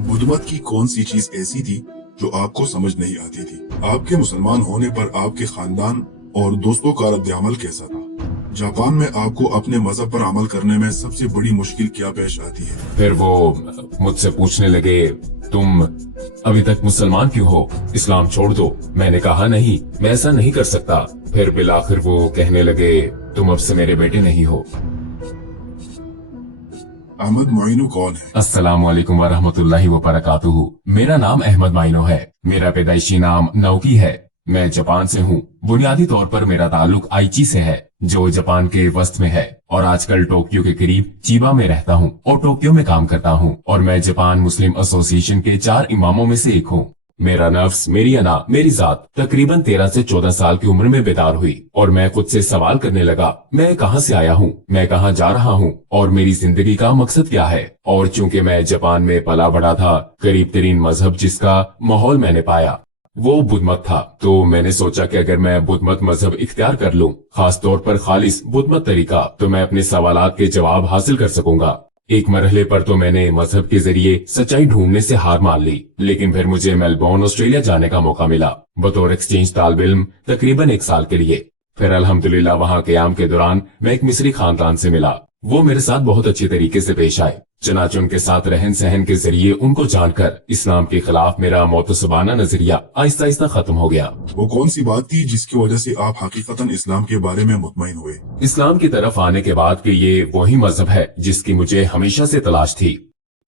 बुद्ध मत की कौन सी चीज ऐसी थी जो आपको समझ नहीं आती थी? आपके मुसलमान होने पर आपके खानदान और दोस्तों का रद्द-ए-अमल कैसा था? जापान में आपको अपने मजहब पर अमल करने में सबसे बड़ी मुश्किल क्या पेश आती है? फिर वो मुझसे पूछने लगे, तुम अभी तक मुसलमान क्यों हो? इस्लाम छोड़ दो। मैंने कहा नहीं, मैं ऐसा नहीं कर सकता। फिर बिल आखिर वो कहने लगे, तुम अब से मेरे बेटे नहीं हो। अहमद मोइनो कौन है? अस्सलाम वालेकुम वरहमतुल्लाहि वबरकातुहू। मेरा नाम अहमद माइनो है। मेरा पैदाइशी नाम नौकी है। मैं जापान से हूँ। बुनियादी तौर पर मेरा ताल्लुक आइची से है, जो जापान के वस्त में है, और आजकल टोक्यो के करीब चिबा में रहता हूँ और टोक्यो में काम करता हूँ। और मैं जापान मुस्लिम एसोसिएशन के 4 इमामों में से एक हूँ। मेरा नफ्स, मेरी अना, मेरी जात तकरीबन 13 से 14 साल की उम्र में बेदार हुई और मैं खुद से सवाल करने लगा, मैं कहाँ से आया हूँ, मैं कहाँ जा रहा हूँ और मेरी जिंदगी का मकसद क्या है। और चूंकि मैं जापान में पला बड़ा था, करीब तरीन मजहब जिसका माहौल मैंने पाया वो बुद्ध मत था। तो मैंने सोचा कि अगर मैं बुद्ध मत मजहब इख्तियार कर लूं, खास तौर पर खालिस बुद्ध मत तरीका, तो मैं अपने सवालात के जवाब हासिल कर सकूंगा। एक मरहले पर तो मैंने मजहब के जरिए सच्चाई ढूंढने से हार मान ली, लेकिन फिर मुझे मेलबोर्न ऑस्ट्रेलिया जाने का मौका मिला बतौर एक्सचेंज तालिब इल्म तकरीबन 1 साल के लिए। फिर अल्हम्दुलिल्लाह वहाँ क़याम के दौरान मैं एक मिस्री खानदान से मिला। वो मेरे साथ बहुत अच्छे तरीके से पेश आए। चनाचे उनके साथ रहन सहन के जरिए उनको जानकर इस्लाम के खिलाफ मेरा मोतसबाना नजरिया आहिस्ता आहिस्ता खत्म हो गया। वो कौन सी बात थी जिसकी वजह से आप हकीकतन इस्लाम के बारे में मुतमईन हुए? इस्लाम की तरफ आने के बाद कि ये वही मजहब है जिसकी मुझे हमेशा से तलाश थी।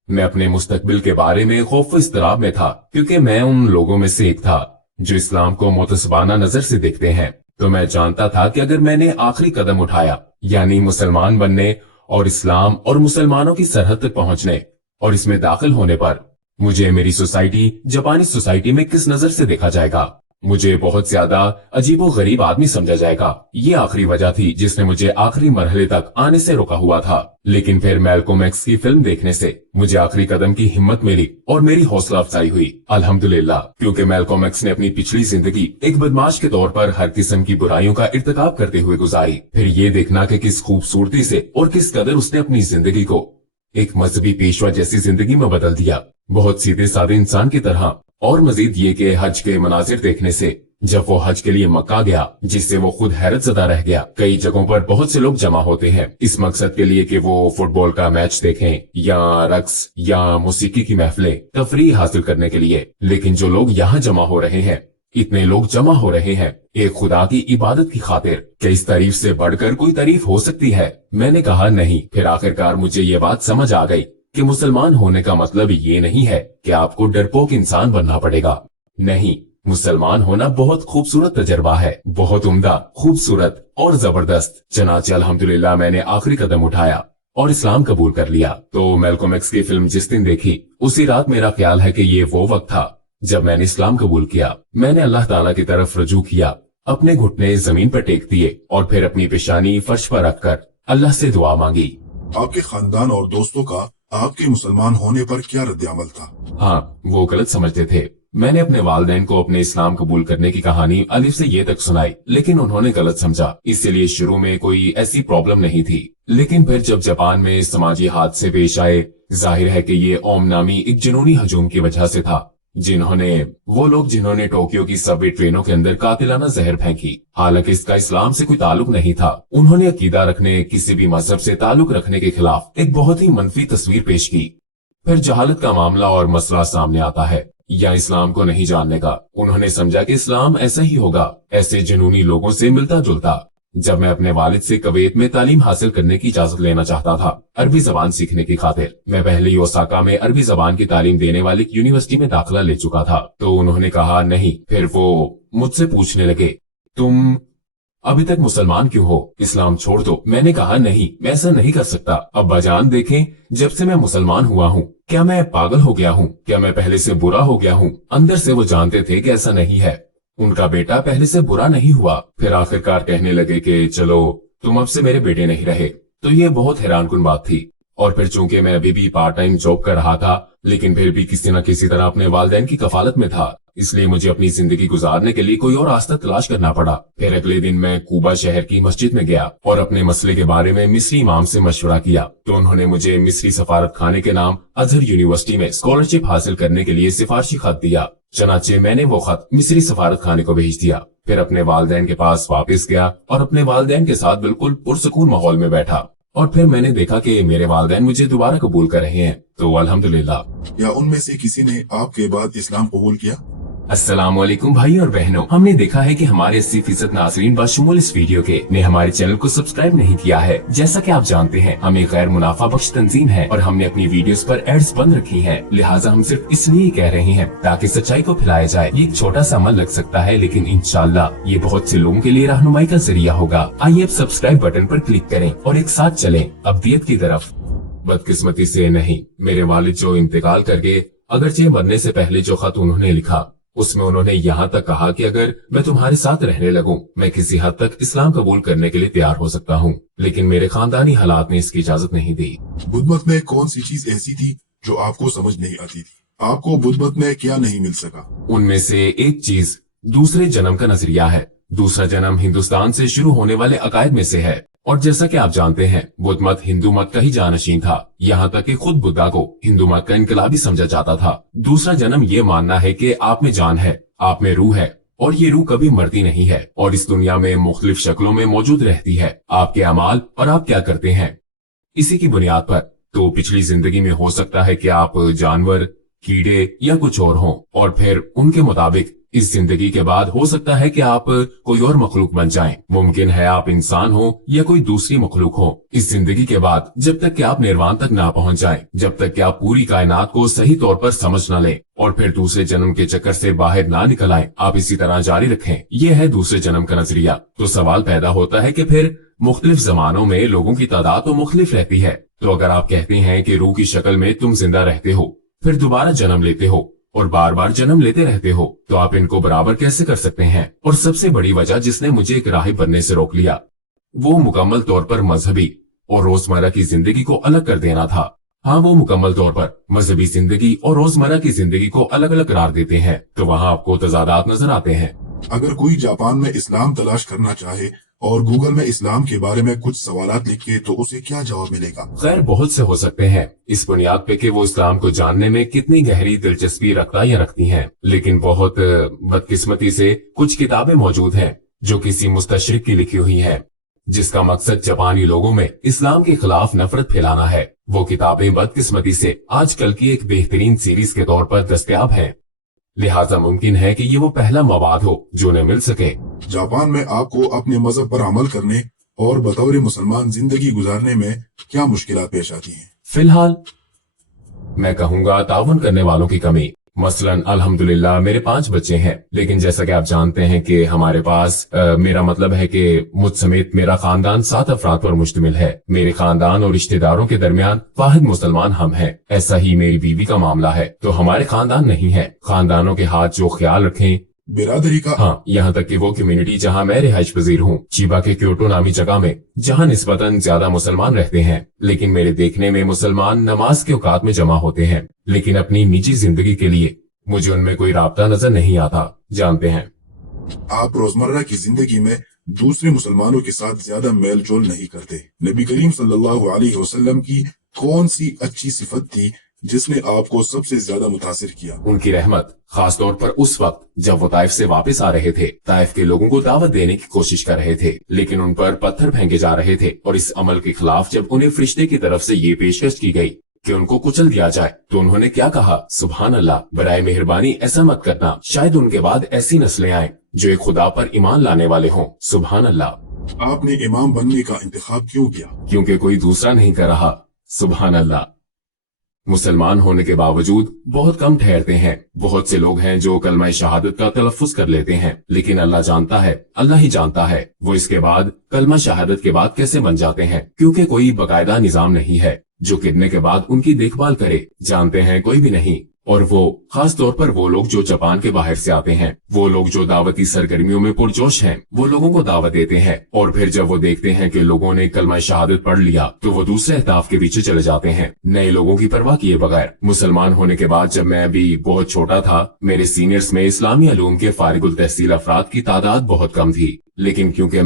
मैं अपने मुस्तकबिल के बारे में खौफ व इस्तराब में था, क्योंकि मैं उन लोगों में से एक था जो इस्लाम को मोतसबाना नजर से देखते हैं। तो मैं जानता था कि अगर मैंने आखिरी कदम उठाया, यानी मुसलमान बनने और इस्लाम और मुसलमानों की सरहद तक पहुंचने और इसमें दाखिल होने पर, मुझे मेरी सोसाइटी जापानी सोसाइटी में किस नजर से देखा जाएगा, मुझे बहुत ज्यादा अजीबो गरीब आदमी समझा जाएगा। ये आखिरी वजह थी जिसने मुझे आखिरी मरहले तक आने से रोका हुआ था। लेकिन फिर मैल्कोम एक्स की फिल्म देखने से मुझे आखिरी कदम की हिम्मत मिली और मेरी हौसला अफजाई हुई अल्हम्दुलिल्लाह, क्योंकि मैल्कोम एक्स ने अपनी पिछली जिंदगी एक बदमाश के तौर पर हर किस्म की बुराइयों का इर्तिकाब करते हुए गुजारी। फिर ये देखना कि किस खूबसूरती से और किस कदर उसने अपनी जिंदगी को एक मजहबी पेशवा जैसी जिंदगी में बदल दिया, बहुत सीधे साधे इंसान की तरह। और मजीद ये कि हज के मनाजिर देखने से जब वो हज के लिए मक्का गया, जिससे वो खुद हैरत ज़दा रह गया। कई जगहों पर बहुत से लोग जमा होते हैं इस मकसद के लिए कि वो फुटबॉल का मैच देखें या रक्स या मौसीकी की महफिलें तफरीह हासिल करने के लिए। लेकिन जो लोग यहाँ जमा हो रहे हैं, इतने लोग जमा हो रहे हैं एक खुदा की इबादत की खातिर, क्या इस तारीफ से बढ़कर कोई तारीफ हो सकती है? मैंने कहा नहीं। फिर आखिरकार मुझे ये बात समझ आ गई कि मुसलमान होने का मतलब ये नहीं है कि आपको डरपोक इंसान बनना पड़ेगा। नहीं, मुसलमान होना बहुत खूबसूरत तजर्बा है, बहुत उम्दा, खूबसूरत और जबरदस्त। चनाचे अल्हम्दुलिल्लाह मैंने आखिरी कदम उठाया और इस्लाम कबूल कर लिया। तो मैल्कोम एक्स की फिल्म जिस दिन देखी, उसी रात मेरा ख्याल है कि ये वो वक्त था जब मैंने इस्लाम कबूल किया। मैंने अल्लाह ताला की तरफ रुजू किया, अपने घुटने जमीन पर टेक दिए और फिर अपनी पेशानी फर्श पर रखकर अल्लाह से दुआ मांगी। आपके खानदान और दोस्तों का आपके मुसलमान होने पर क्या रद्द-ए-अमल था? हाँ, वो गलत समझते थे। मैंने अपने वालिदैन को अपने इस्लाम कबूल करने की कहानी अलिफ से ये तक सुनाई, लेकिन उन्होंने गलत समझा। इसलिए शुरू में कोई ऐसी प्रॉब्लम नहीं थी। लेकिन फिर जब जापान में समाजी हादसे पेश आए, जाहिर है कि ये ओम नामी एक जुनूनी हजूम की वजह से था, जिन्होंने टोक्यो की सबवे ट्रेनों के अंदर कातिलाना जहर फेंकी। हालांकि इसका इस्लाम से कोई ताल्लुक नहीं था। उन्होंने अकीदा रखने, किसी भी मजहब से ताल्लुक रखने के खिलाफ एक बहुत ही मनफी तस्वीर पेश की। फिर जहालत का मामला और मसला सामने आता है, या इस्लाम को नहीं जानने का। उन्होंने समझा कि इस्लाम ऐसा ही होगा, ऐसे जुनूनी लोगों से मिलता जुलता। जब मैं अपने वालिद से कुवैत में तालीम हासिल करने की इजाजत लेना चाहता था अरबी जबान सीखने की खातिर, मैं पहले ही ओसाका में अरबी जबान की तालीम देने वाली यूनिवर्सिटी में दाखिला ले चुका था। तो उन्होंने कहा नहीं। फिर वो मुझसे पूछने लगे, तुम अभी तक मुसलमान क्यों हो? इस्लाम छोड़ दो। मैंने कहा नहीं, मैं ऐसा नहीं कर सकता। अब्बाजान देखें, जब से मैं मुसलमान हुआ हूँ, क्या मैं पागल हो गया हूँ? क्या मैं पहले से बुरा हो गया हूँ? अंदर से वो जानते थे कि ऐसा नहीं है। उनका बेटा पहले से बुरा नहीं हुआ। फिर आखिरकार कहने लगे कि चलो तुम अब से मेरे बेटे नहीं रहे। तो ये बहुत हैरानकुन बात थी। और फिर चूंकि मैं अभी भी पार्ट टाइम जॉब कर रहा था, लेकिन फिर भी किसी न किसी तरह अपने वालिदैन की कफालत में था, इसलिए मुझे अपनी जिंदगी गुजारने के लिए कोई और रास्ता तलाश करना पड़ा। फिर अगले दिन मैं कूबा शहर की मस्जिद में गया और अपने मसले के बारे में मिस्री इमाम से मशवरा किया, तो उन्होंने मुझे मिस्री सफारत खाने के नाम अजहर यूनिवर्सिटी में स्कॉलरशिप हासिल करने के लिए सिफारशी खत दिया। चनाचे मैंने वो खत मिस्री सफारत खाने को भेज दिया। फिर अपने वालिदैन के पास वापस गया और अपने वालिदैन के साथ बिल्कुल पुरसकून माहौल में बैठा, और फिर मैंने देखा कि मेरे वालिदैन मुझे दोबारा कबूल कर रहे हैं, तो अल्हम्दुलिल्लाह। या उनमें से किसी ने आपके बाद इस्लाम कबूल किया? अस्सलाम वालेकुम भाई और बहनों, हमने देखा है कि हमारे 80% नाज़रीन बशमूल इस वीडियो के ने हमारे चैनल को सब्सक्राइब नहीं किया है। जैसा कि आप जानते हैं, हम एक गैर मुनाफा बख्श तंजीम है और हमने अपनी वीडियोस पर एड्स बंद रखी हैं, लिहाजा हम सिर्फ इसलिए कह रहे हैं ताकि सच्चाई को फैलाया जाए। ये एक छोटा सा अमल लग सकता है, लेकिन इंशाल्लाह ये बहुत से लोगों के लिए रहनुमाई का जरिया होगा। आइए अब सब्सक्राइब बटन पर क्लिक करें और एक साथ चलें अब्दियत की तरफ। बदकिस्मती से नहीं, मेरे वालिद जो इंतकाल कर गए, अगरचे मरने से पहले जो खत उन्होंने लिखा उसमें उन्होंने यहाँ तक कहा कि अगर मैं तुम्हारे साथ रहने लगूं, मैं किसी हद तक इस्लाम कबूल करने के लिए तैयार हो सकता हूँ, लेकिन मेरे खानदानी हालात ने इसकी इजाजत नहीं दी। बुद्ध मत में कौन सी चीज ऐसी थी जो आपको समझ नहीं आती थी? आपको बुद्ध मत में क्या नहीं मिल सका? उनमें से एक चीज दूसरे जन्म का नजरिया है। दूसरा जन्म हिंदुस्तान से शुरू होने वाले अकायद में से है, और जैसा कि आप जानते हैं, बुद्ध मत हिंदू मत का ही जानशीन था, यहाँ तक कि खुद बुद्धा को हिंदू मत का इनकलाबी समझा जाता था। दूसरा जन्म ये मानना है कि आप में जान है, आप में रूह है, और ये रूह कभी मरती नहीं है और इस दुनिया में मुख्तलिफ शक्लों में मौजूद रहती है, आपके अमाल और आप क्या करते हैं इसी की बुनियाद पर। तो पिछली जिंदगी में हो सकता है कि आप जानवर, कीड़े या कुछ और हों, और फिर उनके मुताबिक इस जिंदगी के बाद हो सकता है कि आप कोई और मखलूक बन जाएं। मुमकिन है आप इंसान हो या कोई दूसरी मखलूक हो। इस जिंदगी के बाद जब तक कि आप निर्वाण तक ना पहुंच जाएं, जब तक कि आप पूरी कायनात को सही तौर पर समझ न लें और फिर दूसरे जन्म के चक्कर से बाहर ना निकल आए, आप इसी तरह जारी रखें। ये है दूसरे जन्म का नजरिया। तो सवाल पैदा होता है कि फिर मुख्तलिफ जमानों में लोगों की तादाद तो मुख्तलिफ रहती है, तो अगर आप कहते हैं कि रूह की शक्ल में तुम जिंदा रहते हो, फिर दोबारा जन्म लेते हो और बार बार जन्म लेते रहते हो, तो आप इनको बराबर कैसे कर सकते हैं? और सबसे बड़ी वजह जिसने मुझे एक राहिब बनने से रोक लिया, वो मुकम्मल तौर पर मजहबी और रोजमर्रा की जिंदगी को अलग कर देना था। हाँ, वो मुकम्मल तौर पर मजहबी जिंदगी और रोजमर्रा की जिंदगी को अलग अलग करार देते हैं, तो वहाँ आपको तजादात नजर आते हैं। अगर कोई जापान में इस्लाम तलाश करना चाहे और गूगल में इस्लाम के बारे में कुछ सवालात लिखे, तो उसे क्या जवाब मिलेगा? खैर, बहुत से हो सकते हैं इस बुनियाद पे कि वो इस्लाम को जानने में कितनी गहरी दिलचस्पी रखता या रखती हैं, लेकिन बहुत बदकिस्मती से कुछ किताबें मौजूद हैं जो किसी मुस्तशरिक की लिखी हुई हैं, जिसका मकसद जापानी लोगों में इस्लाम के खिलाफ नफरत फैलाना है। वो किताबें बदकिस्मती से आजकल की एक बेहतरीन सीरीज के तौर पर दस्तयाब हैं, लिहाजा मुमकिन है कि ये वो पहला मवाद हो जो उन्हें मिल सके। जापान में आपको अपने मजहब पर अमल करने और बतौर मुसलमान जिंदगी गुजारने में क्या मुश्किलात पेश आती हैं? फिलहाल मैं कहूँगा ताउन करने वालों की कमी। मसलन अल्हम्दुलिल्लाह मेरे 5 बच्चे हैं, लेकिन जैसा कि आप जानते हैं कि हमारे पास मेरा मतलब है कि मुझ समेत मेरा खानदान 7 अफराद पर मुश्तमिल है। मेरे खानदान और रिश्तेदारों के दरमियान वाहिद मुसलमान हम हैं। ऐसा ही मेरी बीवी का मामला है, तो हमारे खानदान नहीं है। खानदानों के हाथ जो ख्याल रखें बिरादरी का। हाँ, यहाँ तक कि वो कम्युनिटी जहाँ मैं रिहाइश पजीर हूँ, चिबा के क्योटो नामी जगह में, जहाँ निस्बतन ज्यादा मुसलमान रहते हैं, लेकिन मेरे देखने में मुसलमान नमाज के औकात में जमा होते हैं, लेकिन अपनी निजी जिंदगी के लिए मुझे उनमें कोई राब्ता नजर नहीं आता। जानते हैं, आप रोजमर्रा की जिंदगी में दूसरे मुसलमानों के साथ ज्यादा मेल जोल नहीं करते। नबी करीम सल्लल्लाहु अलैहि वसल्लम की कौन सी अच्छी सिफत थी जिसने आपको सबसे ज्यादा मुतासिर किया? उनकी रहमत, खास तौर पर उस वक्त जब वो ताइफ से वापस आ रहे थे। ताइफ के लोगों को दावत देने की कोशिश कर रहे थे, लेकिन उन पर पत्थर फेंके जा रहे थे, और इस अमल के खिलाफ जब उन्हें फरिश्ते की तरफ से ये पेशकश की गई कि उनको कुचल दिया जाए, तो उन्होंने क्या कहा? सुभान अल्लाह, बराए मेहरबानी ऐसा मत करना, शायद उनके बाद ऐसी नस्लें आए जो एक खुदा पर ईमान लाने वाले हों। सुभान अल्लाह। आपने इमाम बनने का इंतखाब क्यों किया? क्योंकि कोई दूसरा नहीं कर रहा। सुभान अल्लाह। मुसलमान होने के बावजूद बहुत कम ठहरते हैं। बहुत से लोग हैं जो कलमा शहादत का तलफ्फुज कर लेते हैं, लेकिन अल्लाह जानता है, अल्लाह ही जानता है वो इसके बाद कलमा शहादत के बाद कैसे बन जाते हैं, क्योंकि कोई बाकायदा निजाम नहीं है जो गिरने के बाद उनकी देखभाल करे। जानते हैं, कोई भी नहीं। और वो खास तौर पर वो लोग जो जापान के बाहर से आते हैं, वो लोग जो दावती सरगर्मियों में पुरजोश हैं, वो लोगों को दावत देते हैं और फिर जब वो देखते हैं कि लोगों ने कलमा शहादत पढ़ लिया तो वो दूसरे अहदाफ के पीछे चले जाते हैं, नए लोगों की परवाह किए बगैर। मुसलमान होने के बाद जब मैं अभी बहुत छोटा था, मेरे सीनियर्स में इस्लामी उलूम के फारिगुल तहसील अफराद की तादाद बहुत कम थी, लेकिन क्योंकि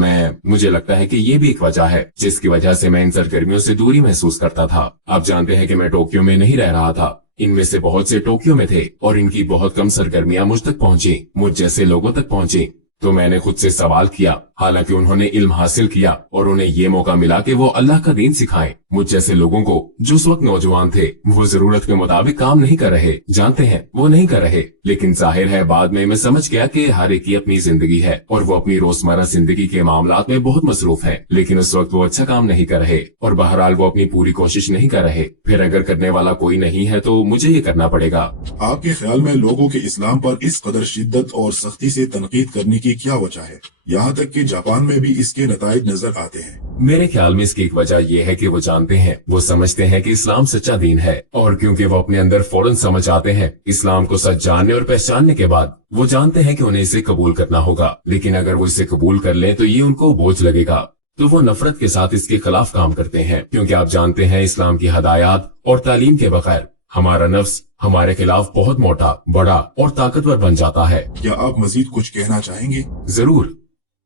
मुझे लगता है कि ये भी एक वजह है जिसकी वजह से मैं इन सरगर्मियों से दूरी महसूस करता था। आप जानते हैं कि मैं टोक्यो में नहीं रह रहा था, इनमें से बहुत से टोक्यो में थे और इनकी बहुत कम सरगर्मियां मुझ तक पहुंची, मुझ जैसे लोगों तक पहुंची। तो मैंने खुद से सवाल किया, हालांकि उन्होंने इल्म हासिल किया और उन्हें ये मौका मिला कि वो अल्लाह का दीन सिखाएं, मुझ जैसे लोगों को जो उस वक्त नौजवान थे, वो जरूरत के मुताबिक काम नहीं कर रहे, जानते हैं वो नहीं कर रहे, लेकिन जाहिर है बाद में मैं समझ गया कि हर एक की अपनी जिंदगी है और वो अपनी रोजमर्रा जिंदगी के मामलात में बहुत मसरूफ है, लेकिन उस वक्त वो अच्छा काम नहीं कर रहे और बहरहाल वो अपनी पूरी कोशिश नहीं कर रहे। फिर अगर करने वाला कोई नहीं है तो मुझे ये करना पड़ेगा। आपके ख्याल में लोगों के इस्लाम पर इस कदर शिद्दत और सख्ती से तनकीद करने की क्या वजह है? यहाँ तक कि जापान में भी इसके नताइज नजर आते हैं। मेरे ख्याल में इसकी एक वजह यह है कि वो जानते हैं, वो समझते हैं कि इस्लाम सच्चा दीन है और क्योंकि वो अपने अंदर फौरन समझ आते हैं इस्लाम को सच जानने और पहचानने के बाद, वो जानते हैं कि उन्हें इसे कबूल करना होगा, लेकिन अगर वो इसे कबूल कर लें तो ये उनको बोझ लगेगा, तो वो नफरत के साथ इसके खिलाफ काम करते हैं। क्योंकि आप जानते हैं इस्लाम की हदायत और तालीम के बगैर हमारा नफ्स हमारे खिलाफ बहुत मोटा, बड़ा और ताकतवर बन जाता है। क्या आप मजीद कुछ कहना चाहेंगे? जरूर।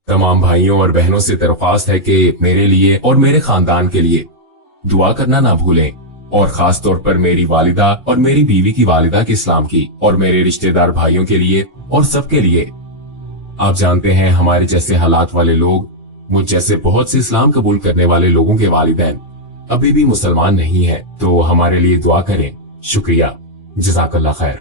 तमाम भाइयों और बहनों से दरख्वास्त है कि मेरे लिए और मेरे खानदान के लिए दुआ करना ना भूलें, और खास तौर पर मेरी वालिदा और मेरी बीवी की वालिदा के इस्लाम की, और मेरे रिश्तेदार भाइयों के लिए और सबके लिए। आप जानते हैं हमारे जैसे हालात वाले लोग, मुझ जैसे बहुत से इस्लाम कबूल करने वाले लोगों के वालिदैन अभी भी मुसलमान नहीं है, तो हमारे लिए दुआ करें। शुक्रिया। जज़ाकल्लाह खैर।